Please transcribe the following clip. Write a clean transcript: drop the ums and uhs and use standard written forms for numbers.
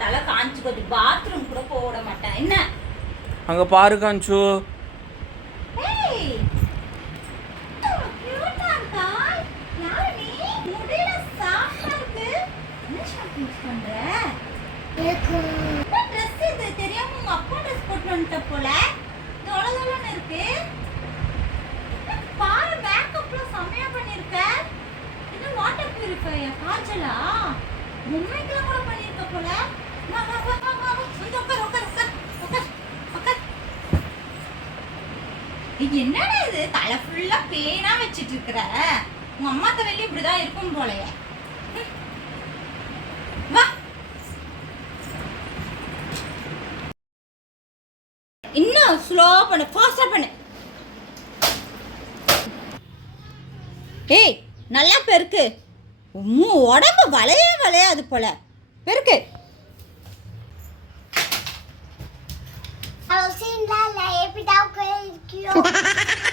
தலை காஞ்சு போது பாத்ரூம் கூட போட மாட்டேன். என்ன அங்க பாரு காஞ்சு. போல தொலைதொலைன்னு இருக்கு. பாரு மேக்கப்லாம் செமையா பண்ணிருக்க. இது வாட்டர் பியூரிஃபையர் காஜலா பொம்மைக்கெல்லாம் கூட பண்ணிருக்க போல. வா வா வா வா வா வந்து உட்கார் உட்கார் உட்கார் உட்கார் உட்கார். இது என்னடா இது தலை ஃபுல்லா பேனா வச்சிட்டு இருக்கற? உங்க அம்மா தவலி இப்படிதான் இருக்கும் போலயே. வா இன்னும் ஸ்லோ பண்ணு, ஃபாஸ்டா பண்ணு. ஏய் நல்லா பெருக்கு. உடம்பு வளையாது போல. பெருக்கு. I'll see you later. Every dog will kill.